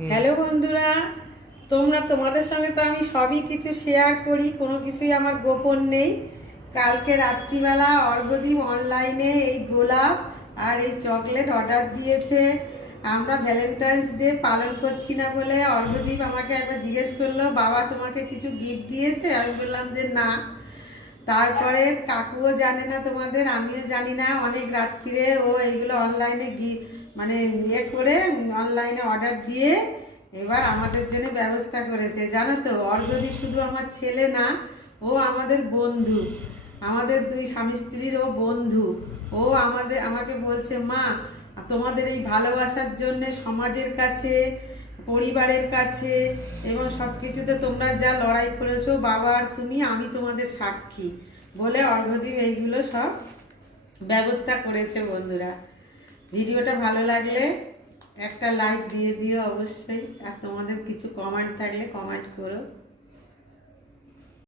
Hello বন্ধুরা, তোমাদের সঙ্গে তো আমি সবই কিছু শেয়ার করি, কোনো কিছুই আমার গোপন নেই। কালকে রাত্রিবেলা অর্ঘ্যদীপ অনলাইনে এই গোলাপ আর এই চকলেট অর্ডার দিয়েছে। আমরা ভ্যালেন্টাইন্স ডে পালন করছি না বলে অর্ঘ্যদীপ আমাকে একবার জিজ্ঞেস করলো, বাবা তোমাকে কিছু গিফট দিয়েছে? আমি বললাম যে না। তারপরে কাকুও জানে না তোমাদের, আমিও জানি না। অনেক রাত্রিরে ও এইগুলো অনলাইনে মানে করে অনলাইনে অর্ডার দিয়ে এবার আমাদের জন্য ব্যবস্থা করেছে। জানো তো, অর্ঘ্যদীপ শুধু আমার ছেলে না, ও আমাদের বন্ধু, আমাদের দুই স্বামী স্ত্রীর ও বন্ধু। ও আমাকে বলছে, মা তোমাদের এই ভালোবাসার জন্যে সমাজের কাছে, পরিবারের কাছে এবং সব কিছুতে তোমরা যা লড়াই করেছো বাবা আর তুমি, আমি তোমাদের সাক্ষী বলে অর্ঘ্যদীপ এইগুলো সব ব্যবস্থা করেছে। বন্ধুরা, ভিডিওটা ভালো লাগলে একটা লাইক দিয়ে দিও অবশ্যই, আর তোমাদের কিছু কমেন্ট থাকলে কমেন্ট করো।